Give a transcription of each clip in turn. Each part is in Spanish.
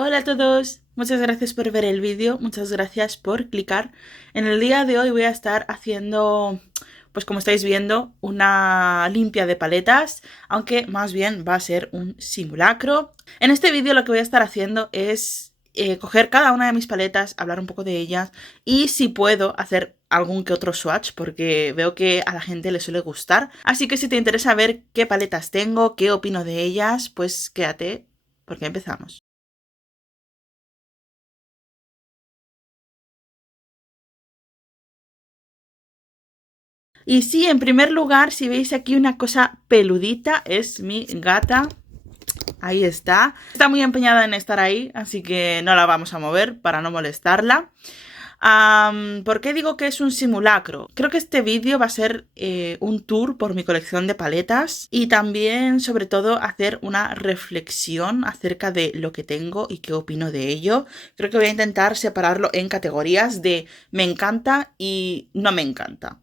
Hola a todos, muchas gracias por ver el vídeo, muchas gracias por clicar. En el día de hoy voy a estar haciendo, pues como estáis viendo, una limpia de paletas, aunque más bien va a ser un simulacro. En este vídeo lo que voy a estar haciendo es coger cada una de mis paletas, hablar un poco de ellas y si puedo hacer algún que otro swatch porque veo que a la gente le suele gustar. Así que si te interesa ver qué paletas tengo, qué opino de ellas, pues quédate porque empezamos. Y sí, en primer lugar, si veis aquí una cosa peludita, es mi gata. Ahí está. Está muy empeñada en estar ahí, así que no la vamos a mover para no molestarla. ¿Por qué digo que es un simulacro? Creo que este vídeo va a ser un tour por mi colección de paletas y también, sobre todo, hacer una reflexión acerca de lo que tengo y qué opino de ello. Creo que voy a intentar separarlo en categorías de me encanta y no me encanta.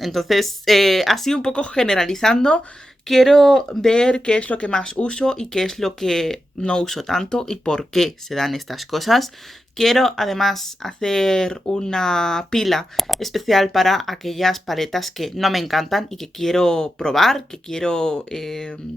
Entonces, así un poco generalizando, quiero ver qué es lo que más uso y qué es lo que no uso tanto y por qué se dan estas cosas. Quiero además hacer una pila especial para aquellas paletas que no me encantan y que quiero probar, que quiero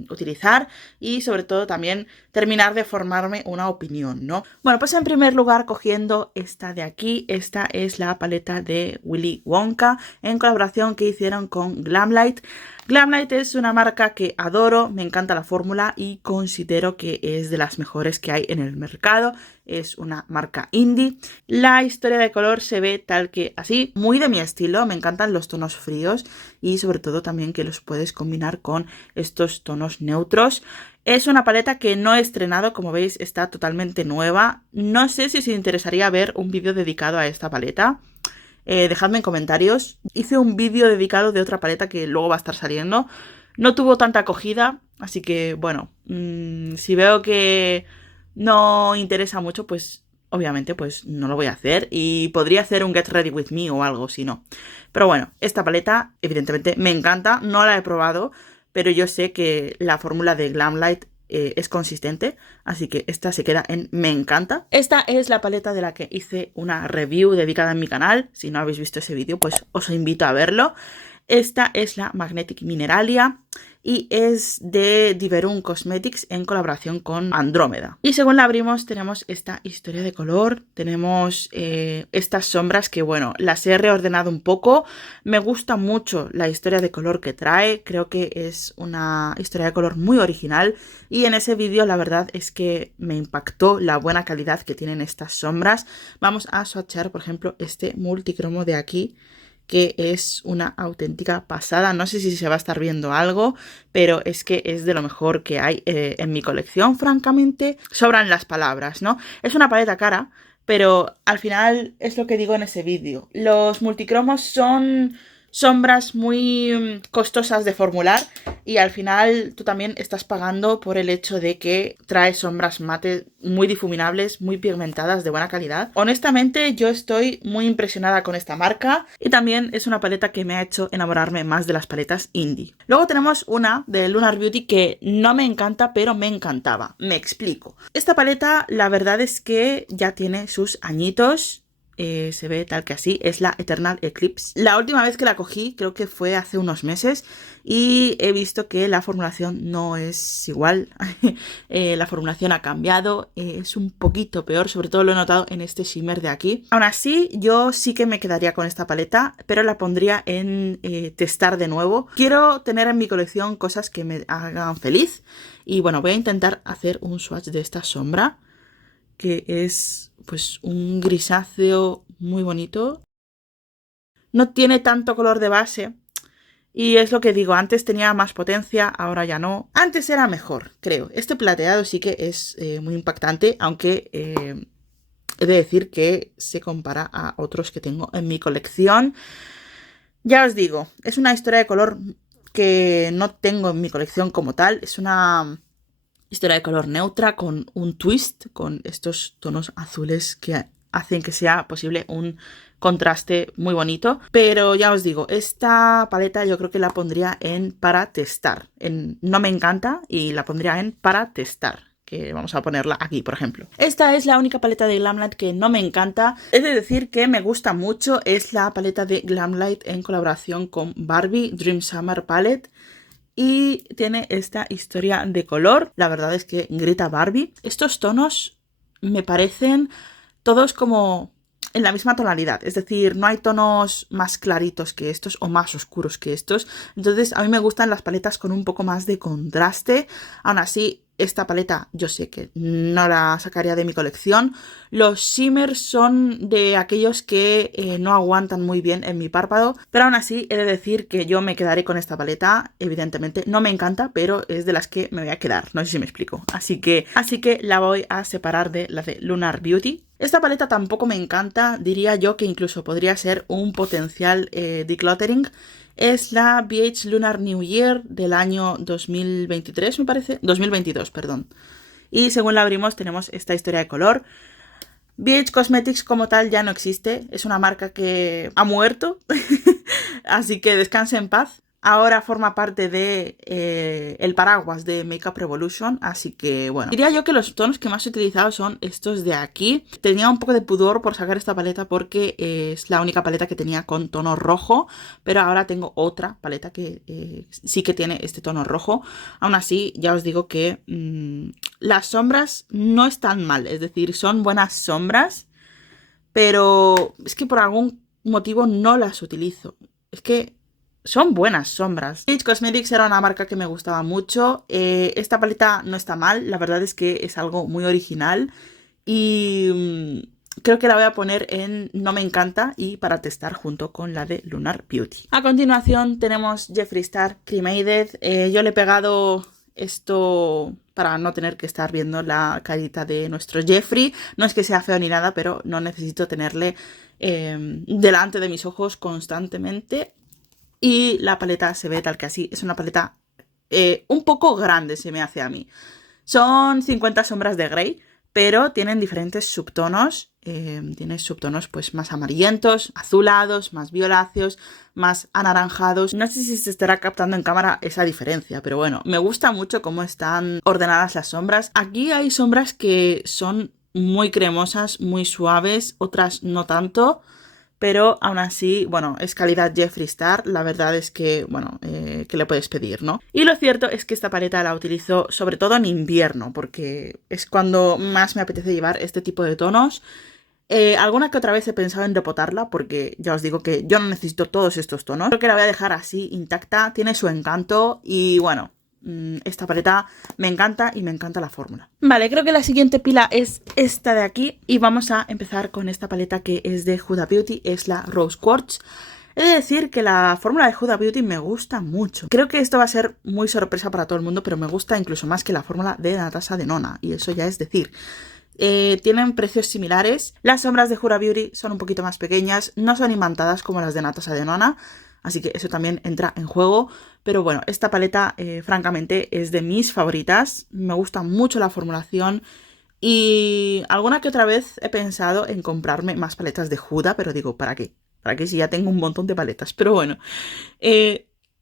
utilizar y sobre todo también terminar de formarme una opinión, ¿no? Bueno, pues en primer lugar cogiendo esta de aquí, esta es la paleta de Willy Wonka en colaboración que hicieron con Glamlite. Glamlite es una marca que adoro, me encanta la fórmula y considero que es de las mejores que hay en el mercado. Es una marca indie. La historia de color se ve tal que así, muy de mi estilo, me encantan los tonos fríos y sobre todo también que los puedes combinar con estos tonos neutros. Es una paleta que no he estrenado, como veis está totalmente nueva. No sé si os interesaría ver un vídeo dedicado a esta paleta. Dejadme en comentarios. Hice un vídeo dedicado de otra paleta que luego va a estar saliendo. No tuvo tanta acogida, así que bueno, si veo que no interesa mucho, pues obviamente pues no lo voy a hacer. Y podría hacer un Get Ready With Me o algo, si no. Pero bueno, esta paleta evidentemente me encanta, no la he probado, pero yo sé que la fórmula de Glamlite es consistente, así que esta se queda en me encanta. Esta es la paleta de la que hice una review dedicada en mi canal. Si no habéis visto ese vídeo, pues os invito a verlo. Esta es la Magnetic Mineralia y es de Diverum Cosmetics en colaboración con Andrómeda. Y según la abrimos tenemos esta historia de color, tenemos estas sombras que bueno, las he reordenado un poco. Me gusta mucho la historia de color que trae, creo que es una historia de color muy original y en ese vídeo la verdad es que me impactó la buena calidad que tienen estas sombras. Vamos a swatchar por ejemplo este multicromo de aquí, que es una auténtica pasada. No sé si se va a estar viendo algo, pero es que es de lo mejor que hay en mi colección, francamente. Sobran las palabras, ¿no? Es una paleta cara, pero al final es lo que digo en ese vídeo. Los multicromos son sombras muy costosas de formular y al final tú también estás pagando por el hecho de que trae sombras mate muy difuminables, muy pigmentadas, de buena calidad. Honestamente yo estoy muy impresionada con esta marca y también es una paleta que me ha hecho enamorarme más de las paletas indie. Luego tenemos una de Lunar Beauty que no me encanta pero me encantaba. Me explico. Esta paleta la verdad es que ya tiene sus añitos. Se ve tal que así, es la Eternal Eclipse. La última vez que la cogí creo que fue hace unos meses y he visto que la formulación no es igual. La formulación ha cambiado, es un poquito peor, sobre todo lo he notado en este shimmer de aquí. Aún así, yo sí que me quedaría con esta paleta, pero la pondría en testar de nuevo. Quiero tener en mi colección cosas que me hagan feliz y bueno, voy a intentar hacer un swatch de esta sombra, que es pues un grisáceo muy bonito. No tiene tanto color de base y es lo que digo, antes tenía más potencia, ahora ya no. Antes era mejor, creo. Este plateado sí que es muy impactante, aunque he de decir que se compara a otros que tengo en mi colección. Ya os digo, es una historia de color que no tengo en mi colección como tal, es una historia de color neutra con un twist, con estos tonos azules que hacen que sea posible un contraste muy bonito. Pero ya os digo, esta paleta yo creo que la pondría en para testar. No me encanta y la pondría en para testar. que vamos a ponerla aquí, por ejemplo. Esta es la única paleta de Glamlight que no me encanta. He de decir que me gusta mucho, es la paleta de Glamlight en colaboración con Barbie, Dream Summer Palette. Y tiene esta historia de color. La verdad es que grita Barbie. Estos tonos me parecen todos como en la misma tonalidad. Es decir, no hay tonos más claritos que estos o más oscuros que estos. Entonces a mí me gustan las paletas con un poco más de contraste. Aún así, esta paleta yo sé que no la sacaría de mi colección. Los shimmers son de aquellos que no aguantan muy bien en mi párpado, pero aún así he de decir que yo me quedaré con esta paleta. Evidentemente no me encanta, pero es de las que me voy a quedar. No sé si me explico. Así que la voy a separar de la de Lunar Beauty. Esta paleta tampoco me encanta, diría yo que incluso podría ser un potencial decluttering. Es la BH Lunar New Year del año 2023, me parece. 2022, perdón. Y según la abrimos tenemos esta historia de color. BH Cosmetics como tal ya no existe. Es una marca que ha muerto. Así que descanse en paz. Ahora forma parte de el paraguas de Makeup Revolution, así que bueno. Diría yo que los tonos que más he utilizado son estos de aquí. Tenía un poco de pudor por sacar esta paleta porque es la única paleta que tenía con tono rojo, pero ahora tengo otra paleta que sí que tiene este tono rojo. Aún así, ya os digo que las sombras no están mal, es decir, son buenas sombras, pero es que por algún motivo no las utilizo. Es que son buenas sombras. BH Cosmetics era una marca que me gustaba mucho. Esta paleta no está mal. La verdad es que es algo muy original. Y creo que la voy a poner en no me encanta y para testar junto con la de Lunar Beauty. A continuación tenemos Jeffree Star Cremated. Yo le he pegado esto para no tener que estar viendo la carita de nuestro Jeffree. No es que sea feo ni nada, pero no necesito tenerle delante de mis ojos constantemente. Y la paleta se ve tal que así. Es una paleta un poco grande, se me hace a mí. Son 50 sombras de Grey, pero tienen diferentes subtonos. Tiene subtonos pues más amarillentos, azulados, más violáceos, más anaranjados. No sé si se estará captando en cámara esa diferencia, pero bueno, me gusta mucho cómo están ordenadas las sombras. Aquí hay sombras que son muy cremosas, muy suaves, otras no tanto. Pero aún así, bueno, es calidad Jeffree Star. La verdad es que, bueno, ¿qué le puedes pedir, no? Y lo cierto es que esta paleta la utilizo sobre todo en invierno, porque es cuando más me apetece llevar este tipo de tonos. Alguna que otra vez he pensado en repotarla, porque ya os digo que yo no necesito todos estos tonos. Creo que la voy a dejar así intacta, tiene su encanto y bueno, esta paleta me encanta y me encanta la fórmula. Vale, creo que la siguiente pila es esta de aquí y vamos a empezar con esta paleta que es de Huda Beauty, es la Rose Quartz. He de decir que la fórmula de Huda Beauty me gusta mucho. Creo que esto va a ser muy sorpresa para todo el mundo, pero me gusta incluso más que la fórmula de Natasha Denona, y eso ya es decir. Tienen precios similares. Las sombras de Huda Beauty son un poquito más pequeñas, no son imantadas como las de Natasha Denona, así que eso también entra en juego. Pero bueno, esta paleta francamente es de mis favoritas. Me gusta mucho la formulación. Y alguna que otra vez he pensado en comprarme más paletas de Huda, pero digo, ¿para qué? ¿Para qué si ya tengo un montón de paletas? Pero bueno,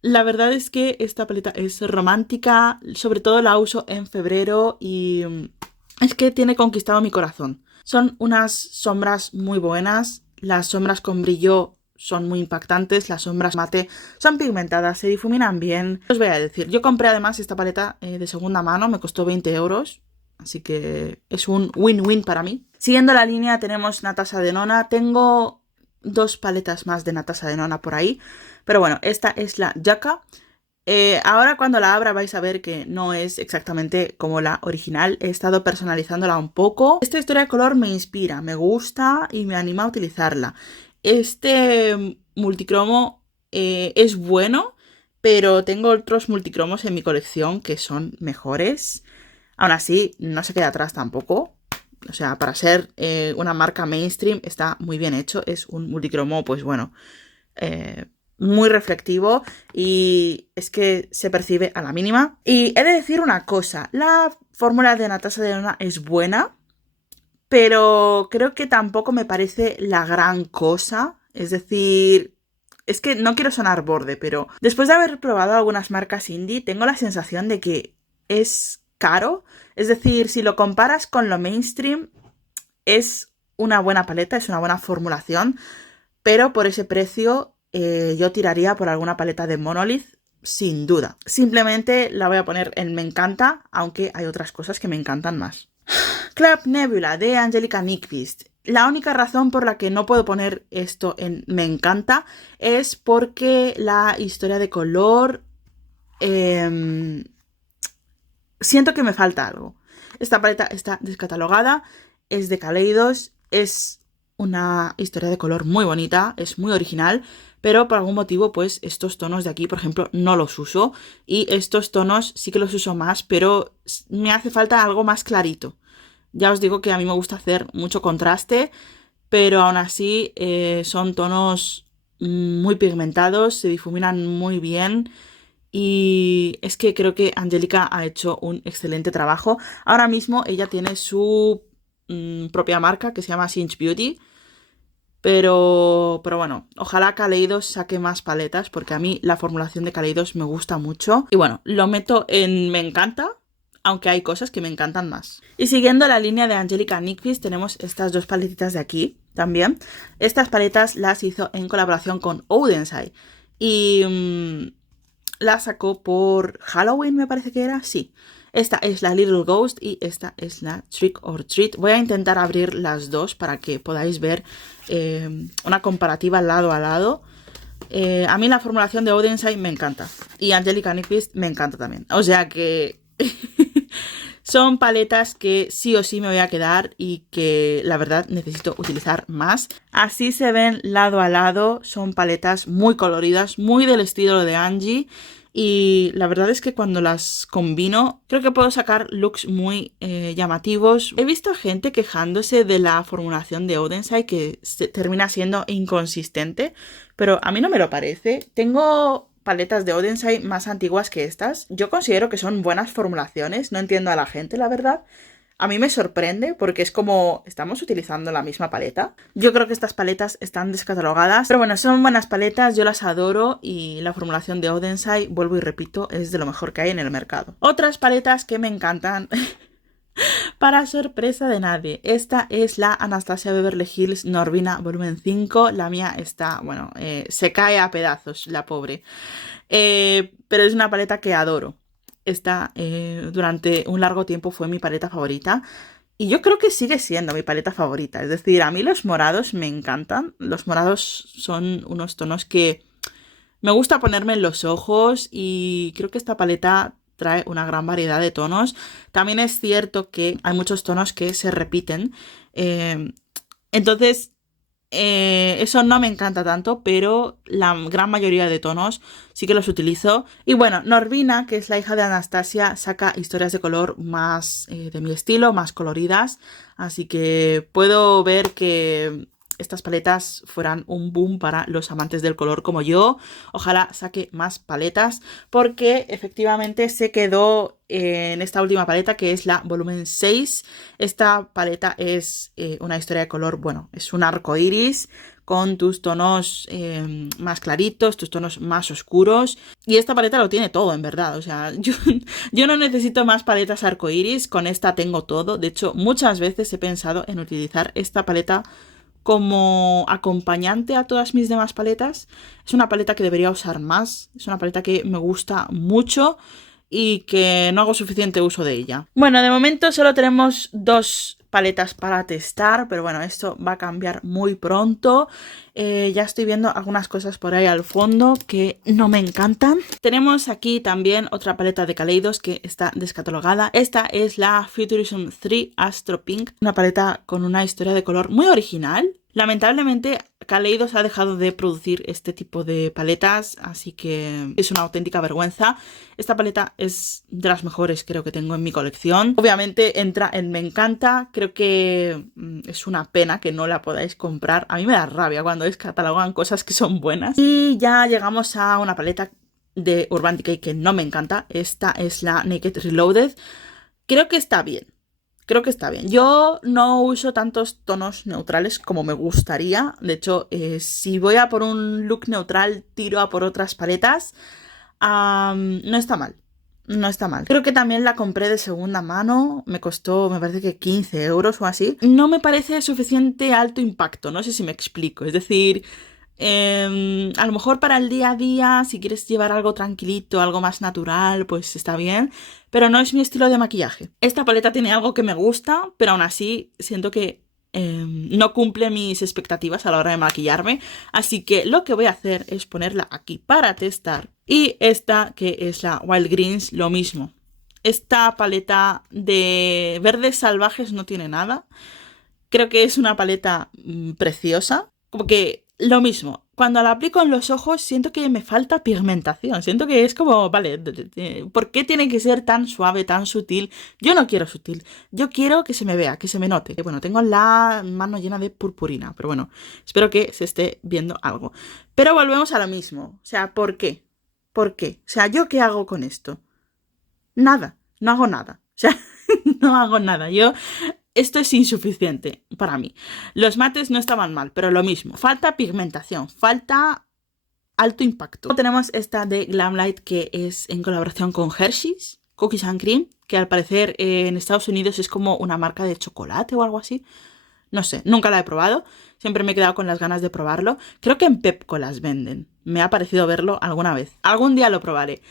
la verdad es que esta paleta es romántica. Sobre todo la uso en febrero y es que tiene conquistado mi corazón. Son unas sombras muy buenas. Las sombras con brillo son muy impactantes, las sombras mate son pigmentadas, se difuminan bien. Os voy a decir, yo compré además esta paleta de segunda mano, me costó 20 euros, así que es un win-win para mí. Siguiendo la línea tenemos Natasha Denona, tengo dos paletas más de Natasha Denona por ahí, pero bueno, esta es la Jaka. Ahora cuando la abra vais a ver que no es exactamente como la original, he estado personalizándola un poco. Esta historia de color me inspira, me gusta y me anima a utilizarla. Este multicromo es bueno, pero tengo otros multicromos en mi colección que son mejores. Aún así, no se queda atrás tampoco. O sea, para ser una marca mainstream está muy bien hecho. Es un multicromo, pues bueno, muy reflectivo y es que se percibe a la mínima. Y he de decir una cosa, la fórmula de Natasha Denona es buena, pero creo que tampoco me parece la gran cosa. Es decir, es que no quiero sonar borde, pero después de haber probado algunas marcas indie, tengo la sensación de que es caro. Es decir, si lo comparas con lo mainstream, es una buena paleta, es una buena formulación, pero por ese precio yo tiraría por alguna paleta de Monolith, sin duda. Simplemente la voy a poner en me encanta, aunque hay otras cosas que me encantan más. Club Nebula de Angelica Nyqvist. La única razón por la que no puedo poner esto en me encanta es porque la historia de color siento que me falta algo. Esta paleta está descatalogada, es de Kaleidos, es una historia de color muy bonita, es muy original, pero por algún motivo pues estos tonos de aquí, por ejemplo, no los uso y estos tonos sí que los uso más, pero me hace falta algo más clarito. Ya os digo que a mí me gusta hacer mucho contraste, pero aún así son tonos muy pigmentados, se difuminan muy bien y es que creo que Angelica ha hecho un excelente trabajo. Ahora mismo ella tiene su propia marca que se llama Sinch Beauty, pero bueno, ojalá Kaleidos saque más paletas porque a mí la formulación de Kaleidos me gusta mucho. Y bueno, lo meto en me encanta, aunque hay cosas que me encantan más. Y siguiendo la línea de Angelica Nyqvist tenemos estas dos paletitas de aquí también. Estas paletas las hizo en colaboración con Odensai y la sacó por Halloween, me parece que era, sí. Esta es la Little Ghost y esta es la Trick or Treat. Voy a intentar abrir las dos para que podáis ver una comparativa lado a lado. A mí la formulación de Odensai me encanta y Angelica Nyqvist me encanta también. O sea que son paletas que sí o sí me voy a quedar y que la verdad necesito utilizar más. Así se ven lado a lado, son paletas muy coloridas, muy del estilo de Angie. Y la verdad es que cuando las combino creo que puedo sacar looks muy llamativos. He visto gente quejándose de la formulación de Odensai que termina siendo inconsistente, pero a mí no me lo parece. Tengo paletas de Odensai más antiguas que estas. Yo considero que son buenas formulaciones, no entiendo a la gente, la verdad. A mí me sorprende porque es como, ¿estamos utilizando la misma paleta? Yo creo que estas paletas están descatalogadas. Pero bueno, son buenas paletas, yo las adoro y la formulación de Odensai, vuelvo y repito, es de lo mejor que hay en el mercado. Otras paletas que me encantan, para sorpresa de nadie, esta es la Anastasia Beverly Hills Norvina volumen 5. La mía está, bueno, se cae a pedazos, la pobre. Pero es una paleta que adoro. Esta durante un largo tiempo fue mi paleta favorita y yo creo que sigue siendo mi paleta favorita. Es decir, a mí los morados me encantan. Los morados son unos tonos que me gusta ponerme en los ojos y creo que esta paleta trae una gran variedad de tonos. También es cierto que hay muchos tonos que se repiten. Entonces eso no me encanta tanto, pero la gran mayoría de tonos sí que los utilizo. Y bueno, Norvina, que es la hija de Anastasia, saca historias de color más de mi estilo, más coloridas. Así que puedo ver que estas paletas fueran un boom para los amantes del color como yo. Ojalá saque más paletas porque efectivamente se quedó en esta última paleta que es la volumen 6. Esta paleta es una historia de color, bueno, es un arco iris con tus tonos más claritos, tus tonos más oscuros. Y esta paleta lo tiene todo, en verdad. O sea, yo no necesito más paletas arco iris, con esta tengo todo. De hecho, muchas veces he pensado en utilizar esta paleta como acompañante a todas mis demás paletas. Es una paleta que debería usar más, es una paleta que me gusta mucho y que no hago suficiente uso de ella. Bueno, de momento solo tenemos dos paletas para testar, pero bueno, esto va a cambiar muy pronto. Ya estoy viendo algunas cosas por ahí al fondo que no me encantan. Tenemos aquí también otra paleta de Kaleidos que está descatalogada. Esta es la Futurism 3 Astro Pink, una paleta con una historia de color muy original. Lamentablemente Kaleidos ha dejado de producir este tipo de paletas, así que es una auténtica vergüenza. Esta paleta es de las mejores creo que tengo en mi colección. Obviamente entra en me encanta, creo que es una pena que no la podáis comprar. A mí me da rabia cuando descatalogan cosas que son buenas. Y ya llegamos a una paleta de Urban Decay que no me encanta. Esta es la Naked Reloaded. Creo que está bien. Creo que está bien. Yo no uso tantos tonos neutrales como me gustaría. De hecho, si voy a por un look neutral, tiro a por otras paletas. No está mal. no está mal. Creo que también la compré de segunda mano, me costó, me parece que 15 euros o así. No me parece suficiente alto impacto, no sé si me explico. Es decir, a lo mejor para el día a día, si quieres llevar algo tranquilito, algo más natural, pues está bien, pero no es mi estilo de maquillaje. Esta paleta tiene algo que me gusta, pero aún así siento que no cumple mis expectativas a la hora de maquillarme, así que lo que voy a hacer es ponerla aquí para testar. Y esta, que es la Wild Greens, lo mismo. Esta paleta de verdes salvajes no tiene nada. Creo que es una paleta preciosa. Como que lo mismo. Cuando la aplico en los ojos siento que me falta pigmentación. Siento que es como, vale, ¿por qué tiene que ser tan suave, tan sutil? Yo no quiero sutil. Yo quiero que se me vea, que se me note. Bueno, tengo la mano llena de purpurina, pero bueno, espero que se esté viendo algo. Pero volvemos a lo mismo. O sea, ¿por qué? ¿Por qué? O sea, ¿yo qué hago con esto? Nada. No hago nada. O sea, no hago nada. Esto es insuficiente para mí. Los mates no estaban mal, pero lo mismo. Falta pigmentación, falta alto impacto. Luego tenemos esta de Glamlite, que es en colaboración con Hershey's, Cookies and Cream, que al parecer en Estados Unidos es como una marca de chocolate o algo así. No sé, nunca la he probado. Siempre me he quedado con las ganas de probarlo. Creo que en Pepco las venden. Me ha parecido verlo alguna vez. Algún día lo probaré.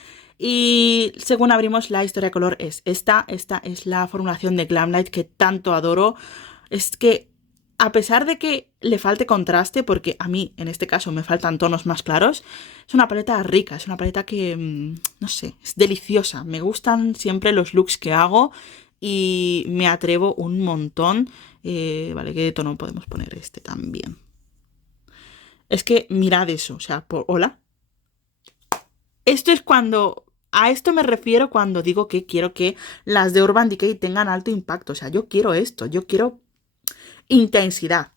Y según abrimos, la historia de color es esta. Esta es la formulación de Glamlite que tanto adoro. Es que a pesar de que le falte contraste, porque a mí en este caso me faltan tonos más claros, es una paleta rica, es una paleta que, no sé, es deliciosa. Me gustan siempre los looks que hago y me atrevo un montón. Vale, ¿qué tono podemos poner? Este también. Es que mirad eso, o sea, hola. Esto es cuando... A esto me refiero cuando digo que quiero que las de Urban Decay tengan alto impacto. O sea, yo quiero esto, yo quiero intensidad.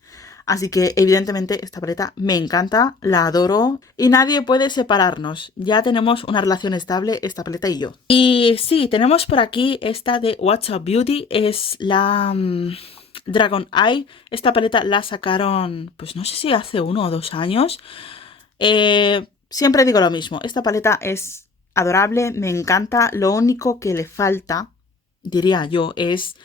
Así que evidentemente esta paleta me encanta, la adoro y nadie puede separarnos. Ya tenemos una relación estable, esta paleta y yo. Y sí, tenemos por aquí esta de What's Up Beauty, es la Dragon Eye. Esta paleta la sacaron, pues no sé si hace 1 o 2 años. Siempre digo lo mismo, esta paleta es adorable, me encanta. Lo único que le falta, diría yo, es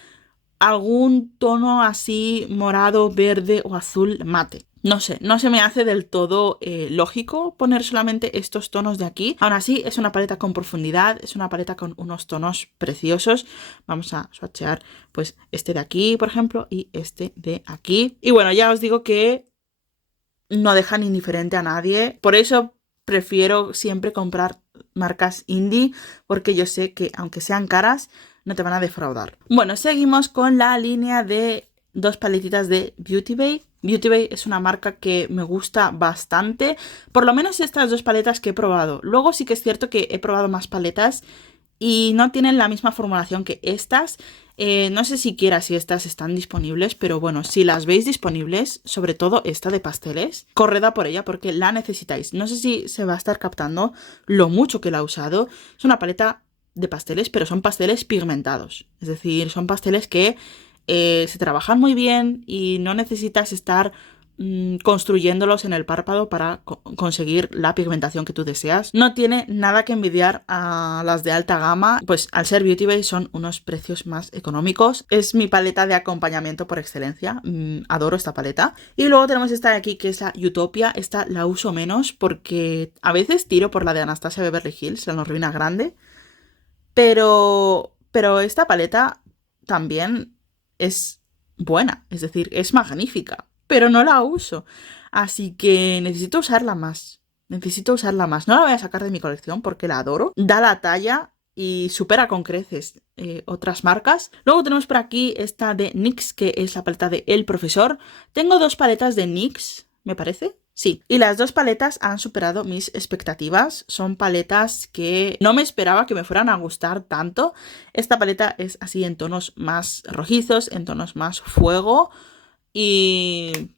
algún tono así morado, verde o azul mate. No sé, no se me hace del todo lógico poner solamente estos tonos de aquí. Aún así, es una paleta con profundidad, es una paleta con unos tonos preciosos. Vamos a swatchear pues este de aquí, por ejemplo, y este de aquí. Y bueno, ya os digo que no dejan indiferente a nadie. Por eso prefiero siempre comprar marcas indie, porque yo sé que aunque sean caras, no te van a defraudar. Bueno, seguimos con la línea de 2 paletitas de Beauty Bay. Beauty Bay es una marca que me gusta bastante, por lo menos estas 2 paletas que he probado. Luego sí que es cierto que he probado más paletas y no tienen la misma formulación que estas. No sé siquiera si estas están disponibles, pero bueno, si las veis disponibles, sobre todo esta de pasteles, corred a por ella porque la necesitáis. No sé si se va a estar captando lo mucho que la he usado. Es una paleta de pasteles, pero son pasteles pigmentados. Es decir, son pasteles que se trabajan muy bien y no necesitas estar construyéndolos en el párpado para conseguir la pigmentación que tú deseas. No tiene nada que envidiar a las de alta gama, pues al ser Beauty Bay son unos precios más económicos. Es mi paleta de acompañamiento por excelencia, adoro esta paleta. Y luego tenemos esta de aquí que es la Utopia. Esta la uso menos porque a veces tiro por la de Anastasia Beverly Hills, la Norrina Grande, pero esta paleta también es buena, es decir, es magnífica, pero no la uso. Así que necesito usarla más. Necesito usarla más. No la voy a sacar de mi colección porque la adoro. Da la talla y supera con creces otras marcas. Luego tenemos por aquí esta de NYX, que es la paleta de El Profesor. Tengo 2 paletas de NYX, me parece. Sí, y las 2 paletas han superado mis expectativas. Son paletas que no me esperaba que me fueran a gustar tanto. Esta paleta es así en tonos más rojizos, en tonos más fuego. Y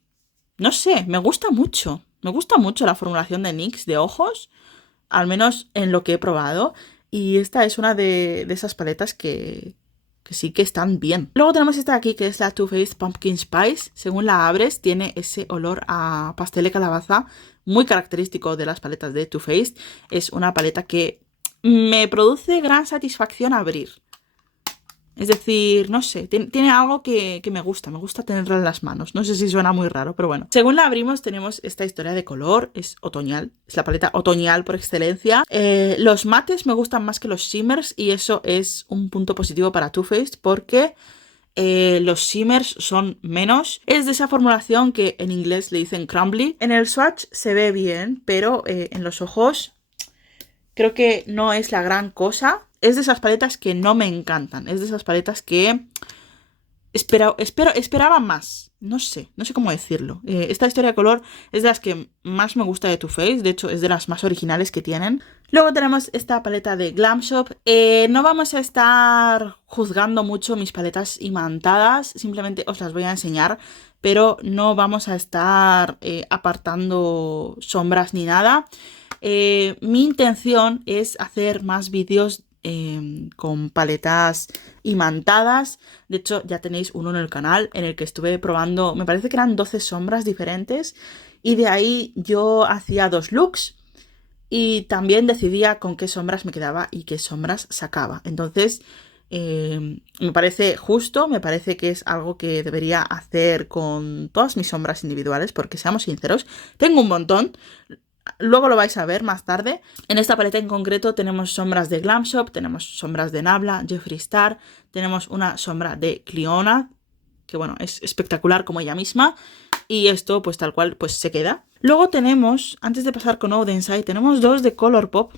no sé, me gusta mucho. Me gusta mucho la formulación de NYX de ojos, al menos en lo que he probado. Y esta es una de esas paletas que sí que están bien. Luego tenemos esta de aquí que es la Too Faced Pumpkin Spice. Según la abres tiene ese olor a pastel de calabaza muy característico de las paletas de Too Faced. Es una paleta que me produce gran satisfacción abrir. Es decir, no sé, tiene algo que me gusta tenerla en las manos. No sé si suena muy raro, pero bueno. Según la abrimos tenemos esta historia de color, es otoñal, es la paleta otoñal por excelencia. Los mates me gustan más que los shimmers y eso es un punto positivo para Too Faced porque los shimmers son menos. Es de esa formulación que en inglés le dicen crumbly. En el swatch se ve bien, pero en los ojos creo que no es la gran cosa. Es de esas paletas que no me encantan. Es de esas paletas que esperaba más. No sé cómo decirlo. Esta historia de color es de las que más me gusta de Too Faced. De hecho, es de las más originales que tienen. Luego tenemos esta paleta de Glam Shop. No vamos a estar juzgando mucho mis paletas imantadas. Simplemente os las voy a enseñar. Pero no vamos a estar apartando sombras ni nada. Mi intención es hacer más vídeos con paletas imantadas. De hecho, ya tenéis uno en el canal en el que estuve probando, me parece que eran 12 sombras diferentes. Y de ahí yo hacía 2 looks. Y también decidía con qué sombras me quedaba y qué sombras sacaba. Entonces, me parece justo, me parece que es algo que debería hacer con todas mis sombras individuales, porque seamos sinceros, tengo un montón. Luego lo vais a ver más tarde. En esta paleta en concreto tenemos sombras de Glam Shop, tenemos sombras de Nabla, Jeffree Star, tenemos una sombra de Clionadh, que bueno, es espectacular como ella misma. Y esto pues tal cual pues se queda. Luego tenemos, antes de pasar con Odensai, tenemos 2 de Colourpop.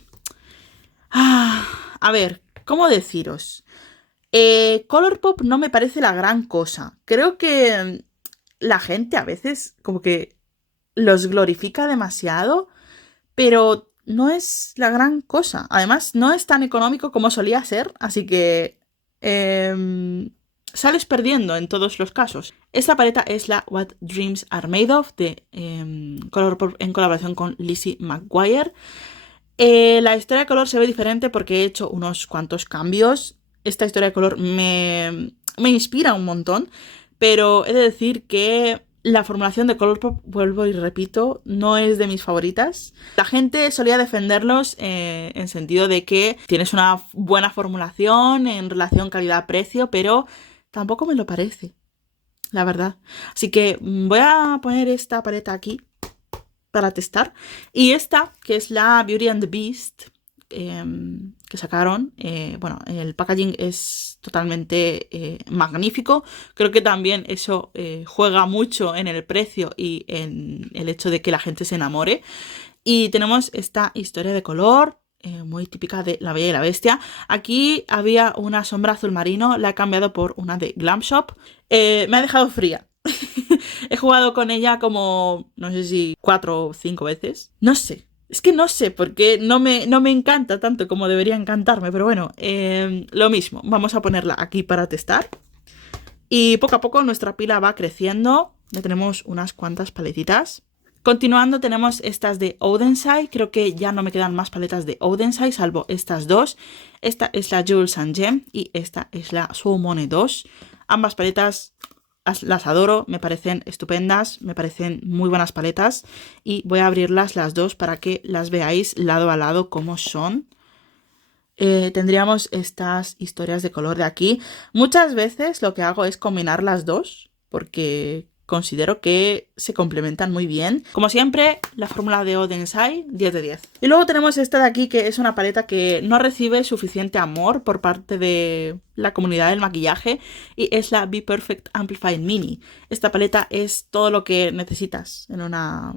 A ver, ¿cómo deciros? Colourpop no me parece la gran cosa. Creo que la gente a veces como que los glorifica demasiado, pero no es la gran cosa. Además, no es tan económico como solía ser, así que sales perdiendo en todos los casos. Esta paleta es la What Dreams Are Made Of de Colourpop en colaboración con Lizzie McGuire. La historia de color se ve diferente porque he hecho unos cuantos cambios. Esta historia de color me inspira un montón, pero he de decir que la formulación de Colourpop, vuelvo y repito, no es de mis favoritas. La gente solía defenderlos en sentido de que tienes una buena formulación en relación calidad-precio, pero tampoco me lo parece, la verdad. Así que voy a poner esta paleta aquí para testar. Y esta, que es la Beauty and the Beast, que sacaron. Bueno, el packaging es totalmente magnífico. Creo que también eso juega mucho en el precio y en el hecho de que la gente se enamore. Y tenemos esta historia de color muy típica de La Bella y la Bestia. Aquí había una sombra azul marino, la he cambiado por una de Glam Shop. Me ha dejado fría. He jugado con ella como, no sé si 4 o 5 veces. No sé. Es que no sé, porque no me encanta tanto como debería encantarme, pero bueno, lo mismo. Vamos a ponerla aquí para testar. Y poco a poco nuestra pila va creciendo. Ya tenemos unas cuantas paletitas. Continuando tenemos estas de Odensai. Creo que ya no me quedan más paletas de Odensai, salvo estas 2. Esta es la Jules and Gem y esta es la Soumone 2. Ambas paletas las adoro, me parecen estupendas, me parecen muy buenas paletas y voy a abrirlas las dos para que las veáis lado a lado cómo son. Tendríamos estas historias de color de aquí. Muchas veces lo que hago es combinar las dos porque considero que se complementan muy bien. Como siempre, la fórmula de Odensai, 10 de 10. Y luego tenemos esta de aquí, que es una paleta que no recibe suficiente amor por parte de la comunidad del maquillaje, y es la Be Perfect Amplified Mini. Esta paleta es todo lo que necesitas en una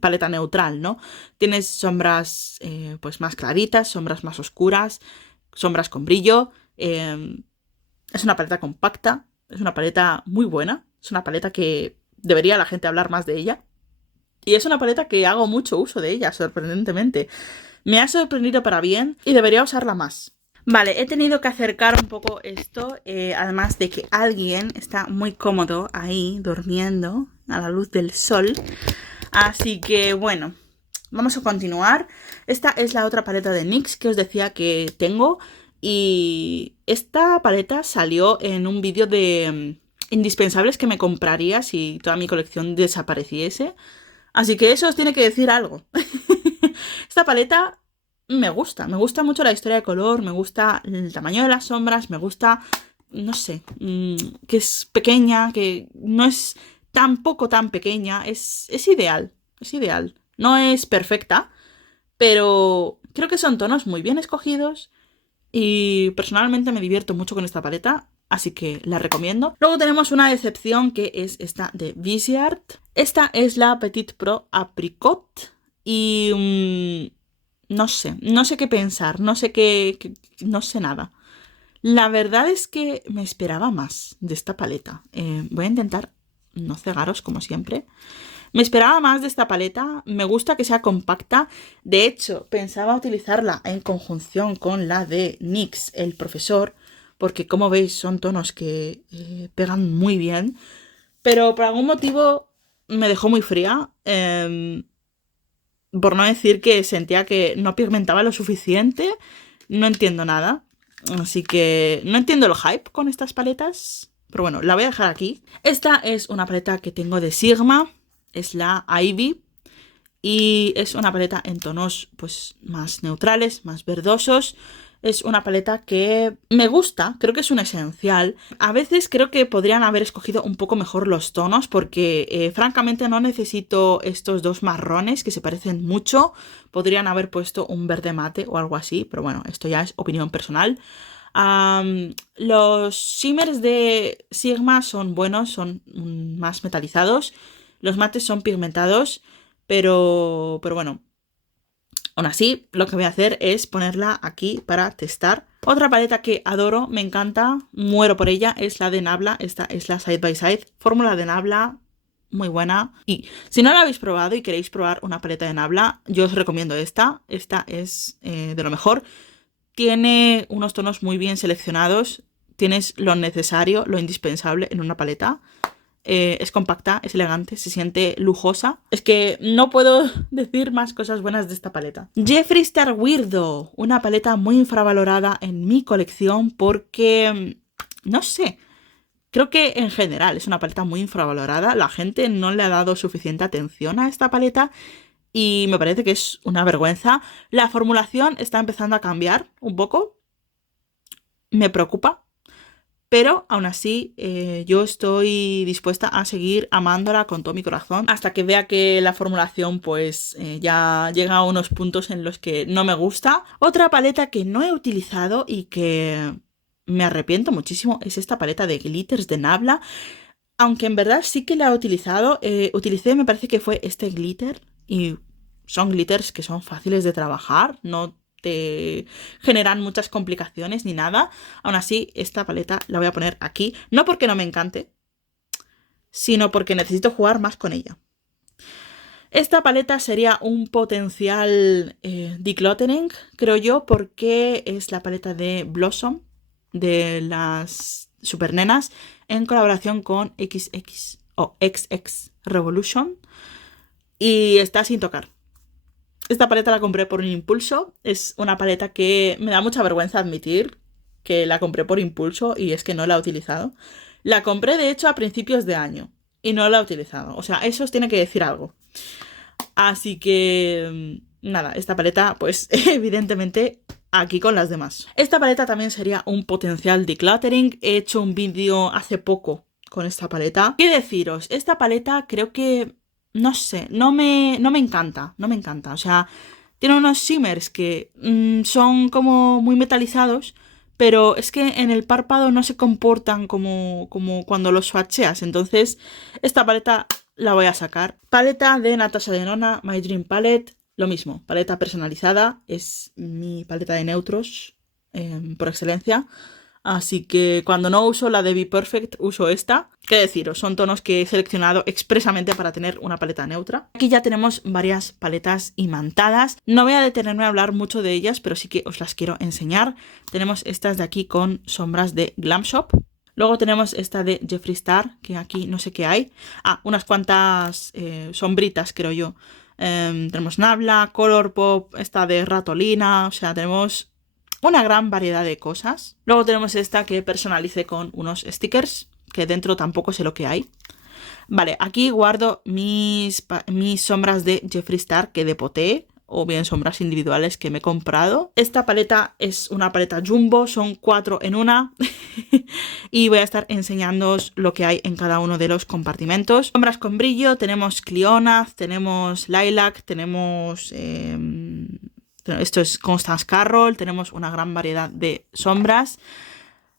paleta neutral, ¿no? Tienes sombras pues más claritas, sombras más oscuras, sombras con brillo. Es una paleta compacta. Es una paleta muy buena. Es una paleta que debería la gente hablar más de ella. Y es una paleta que hago mucho uso de ella, sorprendentemente. Me ha sorprendido para bien y debería usarla más. Vale, he tenido que acercar un poco esto. Además de que alguien está muy cómodo ahí, durmiendo a la luz del sol. Así que bueno, vamos a continuar. Esta es la otra paleta de NYX que os decía que tengo. Y esta paleta salió en un vídeo de indispensables que me compraría si toda mi colección desapareciese. Así que eso os tiene que decir algo. Esta paleta me gusta mucho la historia de color, me gusta el tamaño de las sombras, me gusta, no sé, que es pequeña, que no es tampoco tan pequeña, es ideal, es ideal. No es perfecta, pero creo que son tonos muy bien escogidos y personalmente me divierto mucho con esta paleta, así que la recomiendo. Luego tenemos una decepción que es esta de Viseart. Esta es la Petite Pro Apricot y no sé qué pensar, no sé no sé nada. La verdad es que me esperaba más de esta paleta. Voy a intentar no cegaros como siempre. Me esperaba más de esta paleta, me gusta que sea compacta. De hecho, pensaba utilizarla en conjunción con la de NYX, el profesor, porque como veis son tonos que pegan muy bien. Pero por algún motivo me dejó muy fría. Por no decir que sentía que no pigmentaba lo suficiente. No entiendo nada. Así que no entiendo el hype con estas paletas. Pero bueno, la voy a dejar aquí. Esta es una paleta que tengo de Sigma. Es la Ivy. Y es una paleta en tonos pues más neutrales, más verdosos. Es una paleta que me gusta, creo que es un esencial. A veces creo que podrían haber escogido un poco mejor los tonos porque francamente no necesito estos dos marrones que se parecen mucho. Podrían haber puesto un verde mate o algo así, pero bueno, esto ya es opinión personal. Los shimmers de Sigma son buenos, son más metalizados. Los mates son pigmentados, pero bueno. Aún así, lo que voy a hacer es ponerla aquí para testar. Otra paleta que adoro, me encanta, muero por ella, es la de Nabla. Esta es la Side by Side. Fórmula de Nabla, muy buena. Y si no la habéis probado y queréis probar una paleta de Nabla, yo os recomiendo esta. Esta es de lo mejor. Tiene unos tonos muy bien seleccionados. Tienes lo necesario, lo indispensable en una paleta. Es compacta, es elegante, se siente lujosa. Es que no puedo decir más cosas buenas de esta paleta. Jeffree Star Weirdo, una paleta muy infravalorada en mi colección porque, no sé, creo que en general es una paleta muy infravalorada. La gente no le ha dado suficiente atención a esta paleta y me parece que es una vergüenza. La formulación está empezando a cambiar un poco. Me preocupa. Pero aún así yo estoy dispuesta a seguir amándola con todo mi corazón hasta que vea que la formulación pues ya llega a unos puntos en los que no me gusta. Otra paleta que no he utilizado y que me arrepiento muchísimo es esta paleta de glitters de Nabla. Aunque en verdad sí que la he utilizado. Utilicé, me parece que fue este glitter y son glitters que son fáciles de trabajar, no te generan muchas complicaciones ni nada. Aún así, esta paleta la voy a poner aquí. No porque no me encante, sino porque necesito jugar más con ella. Esta paleta sería un potencial decluttering, creo yo, porque es la paleta de Blossom de las supernenas en colaboración con XX o XX Revolution y está sin tocar. Esta paleta la compré por un impulso. Es una paleta que me da mucha vergüenza admitir que la compré por impulso y es que no la he utilizado. La compré de hecho a principios de año y no la he utilizado. O sea, eso os tiene que decir algo. Así que nada, esta paleta pues evidentemente aquí con las demás. Esta paleta también sería un potencial decluttering. He hecho un vídeo hace poco con esta paleta. ¿Qué deciros? Esta paleta creo que no sé, no me encanta, no me encanta. O sea, tiene unos shimmers que son como muy metalizados, pero es que en el párpado no se comportan como cuando los swatcheas. Entonces, esta paleta la voy a sacar. Paleta de Natasha Denona, My Dream Palette. Lo mismo, paleta personalizada. Es mi paleta de neutros por excelencia. Así que cuando no uso la de Be Perfect, uso esta. ¿Qué deciros? Son tonos que he seleccionado expresamente para tener una paleta neutra. Aquí ya tenemos varias paletas imantadas. No voy a detenerme a hablar mucho de ellas, pero sí que os las quiero enseñar. Tenemos estas de aquí con sombras de Glam Shop. Luego tenemos esta de Jeffree Star, que aquí no sé qué hay. Ah, unas cuantas sombritas, creo yo. Tenemos Nabla, Colourpop, esta de Ratolina. O sea, tenemos una gran variedad de cosas. Luego tenemos esta que personalicé con unos stickers, que dentro tampoco sé lo que hay. Vale, aquí guardo mis sombras de Jeffree Star que depoté. o bien sombras individuales que me he comprado. Esta paleta es una paleta jumbo, son 4 en una y voy a estar enseñándoos lo que hay en cada uno de los compartimentos. Sombras con brillo, tenemos Clionaz, tenemos Lilac, tenemos... esto es Constance Carroll, tenemos una gran variedad de sombras.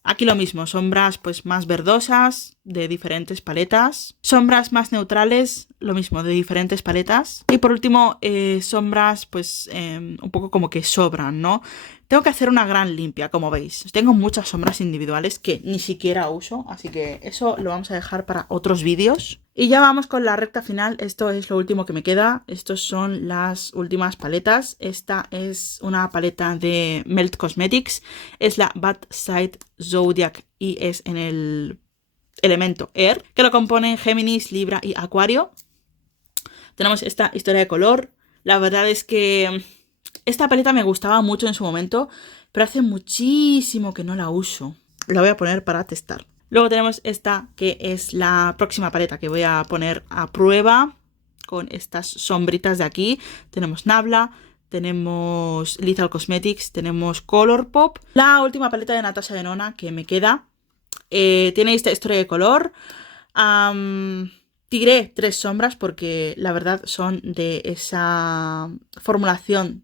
Aquí lo mismo, sombras pues más verdosas de diferentes paletas. Sombras más neutrales, lo mismo, de diferentes paletas. Y por último, sombras pues un poco como que sobran, ¿no? Tengo que hacer una gran limpia, como veis. Tengo muchas sombras individuales que ni siquiera uso, así que eso lo vamos a dejar para otros vídeos. Y ya vamos con la recta final. Esto es lo último que me queda. Estos son las últimas paletas. Esta es una paleta de Melt Cosmetics. Es la Bad Side Zodiac y es en el elemento Air, que lo componen Géminis, Libra y Acuario. Tenemos esta historia de color. La verdad es que esta paleta me gustaba mucho en su momento, pero hace muchísimo que no la uso. La voy a poner para testar. Luego tenemos esta, que es la próxima paleta que voy a poner a prueba con estas sombritas de aquí. Tenemos Nabla, tenemos Lethal Cosmetics, tenemos Colourpop. La última paleta de Natasha Denona que me queda. Tiene esta historia de color. Tiré 3 sombras porque la verdad son de esa formulación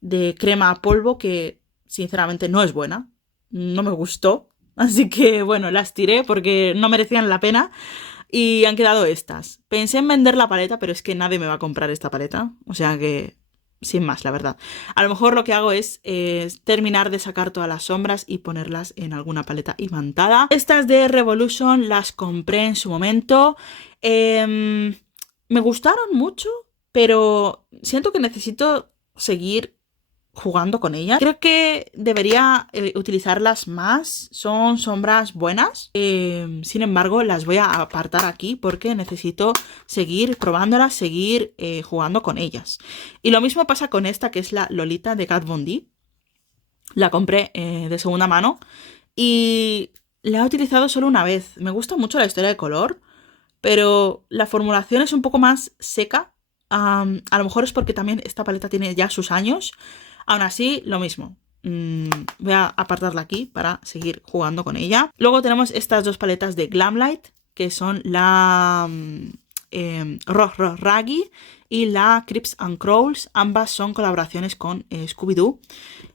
de crema a polvo que sinceramente no es buena. No me gustó. Así que bueno, las tiré porque no merecían la pena y han quedado estas. Pensé en vender la paleta, pero es que nadie me va a comprar esta paleta. O sea que, sin más, la verdad. A lo mejor lo que hago es terminar de sacar todas las sombras y ponerlas en alguna paleta imantada. Estas de Revolution las compré en su momento. Me gustaron mucho, pero siento que necesito seguir jugando con ellas. Creo que debería utilizarlas más. Son sombras buenas. Sin embargo, las voy a apartar aquí porque necesito seguir probándolas, seguir jugando con ellas. Y lo mismo pasa con esta, que es la Lolita de Kat Von D. La compré de segunda mano y la he utilizado solo una vez. Me gusta mucho la historia de color, pero la formulación es un poco más seca. A lo mejor es porque también esta paleta tiene ya sus años. Aún así, lo mismo. Voy a apartarla aquí para seguir jugando con ella. Luego tenemos estas dos paletas de Glamlight, que son la Rock Raggy y la Crips and Crawls. Ambas son colaboraciones con Scooby-Doo.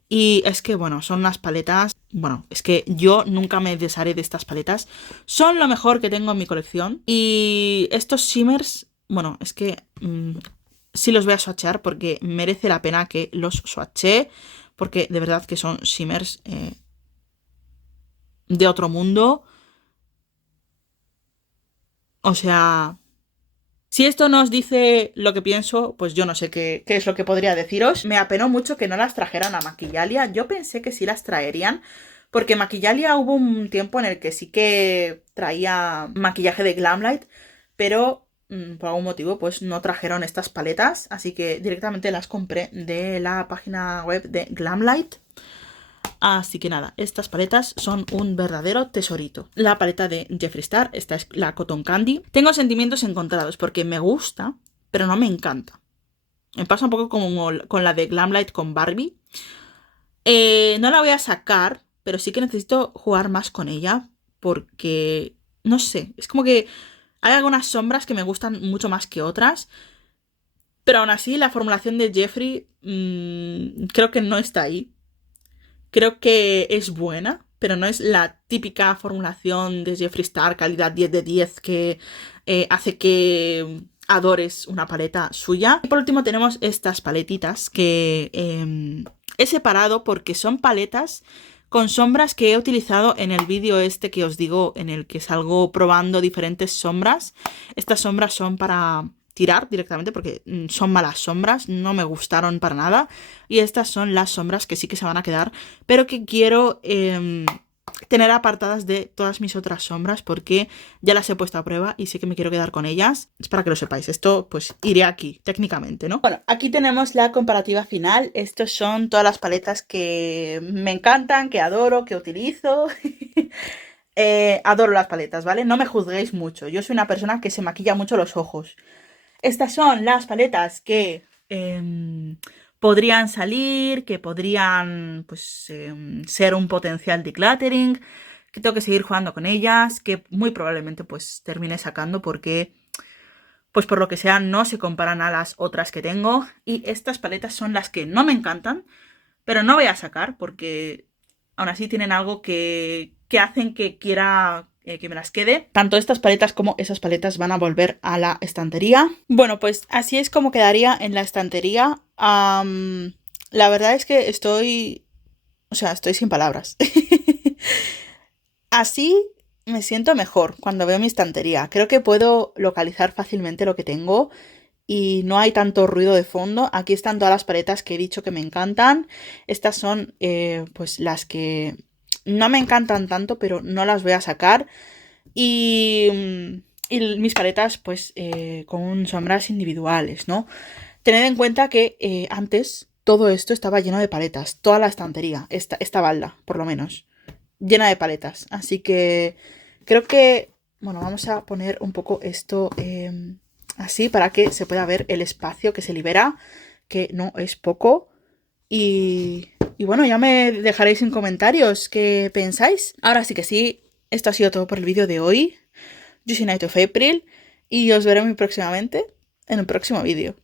Y es que, bueno, son unas paletas... Bueno, es que yo nunca me desharé de estas paletas. Son lo mejor que tengo en mi colección. Y estos shimmers, bueno, es que... sí los voy a swatchear porque merece la pena que los swatche, porque de verdad que son shimmers de otro mundo. O sea, si esto no os dice lo que pienso, pues yo no sé qué es lo que podría deciros. Me apenó mucho que no las trajeran a Maquillalia. Yo pensé que sí las traerían, porque Maquillalia hubo un tiempo en el que sí que traía maquillaje de Glamlight, pero... por algún motivo pues no trajeron estas paletas, así que directamente las compré de la página web de Glamlight. Así que nada, estas paletas son un verdadero tesorito. La paleta de Jeffree Star, esta es la Cotton Candy. Tengo sentimientos encontrados porque me gusta, pero no me encanta. Me pasa un poco como con la de Glamlight con Barbie. No la voy a sacar, pero sí que necesito jugar más con ella porque, no sé, es como que hay algunas sombras que me gustan mucho más que otras. Pero aún así, la formulación de Jeffree creo que no está ahí. Creo que es buena, pero no es la típica formulación de Jeffree Star, calidad 10 de 10, que hace que adores una paleta suya. Y por último tenemos estas paletitas que he separado porque son paletas con sombras que he utilizado en el vídeo este que os digo, en el que salgo probando diferentes sombras. Estas sombras son para tirar directamente porque son malas sombras, no me gustaron para nada. Y estas son las sombras que sí que se van a quedar, pero que quiero tener apartadas de todas mis otras sombras porque ya las he puesto a prueba y sé que me quiero quedar con ellas. Es para que lo sepáis, esto pues iré aquí técnicamente, ¿no? Bueno, aquí tenemos la comparativa final. Estos son todas las paletas que me encantan, que adoro, que utilizo. Adoro las paletas, ¿vale? No me juzguéis mucho, yo soy una persona que se maquilla mucho los ojos. Estas son las paletas que podrían salir, que podrían pues ser un potencial decluttering, que tengo que seguir jugando con ellas, que muy probablemente pues termine sacando porque pues por lo que sea no se comparan a las otras que tengo, y estas paletas son las que no me encantan, pero no voy a sacar porque aún así tienen algo que hacen que quiera que me las quede. Tanto estas paletas como esas paletas van a volver a la estantería. Bueno, pues así es como quedaría en la estantería. La verdad es que estoy... O sea, estoy sin palabras. Así me siento mejor cuando veo mi estantería. Creo que puedo localizar fácilmente lo que tengo y no hay tanto ruido de fondo. Aquí están todas las paletas que he dicho que me encantan. Estas son pues las que no me encantan tanto, pero no las voy a sacar. Y mis paletas pues con sombras individuales, ¿no? Tened en cuenta que antes todo esto estaba lleno de paletas. Toda la estantería, esta balda, por lo menos, llena de paletas. Así que creo que, bueno, vamos a poner un poco esto así para que se pueda ver el espacio que se libera, que no es poco. Y bueno, ya me dejaréis en comentarios qué pensáis. Ahora sí que sí, esto ha sido todo por el vídeo de hoy. Yo soy Night of April y os veré muy próximamente en el próximo vídeo.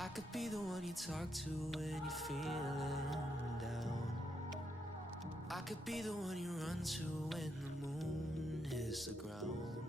I could be the one you talk to when you're feeling down. I could be the one you run to when the moon hits the ground.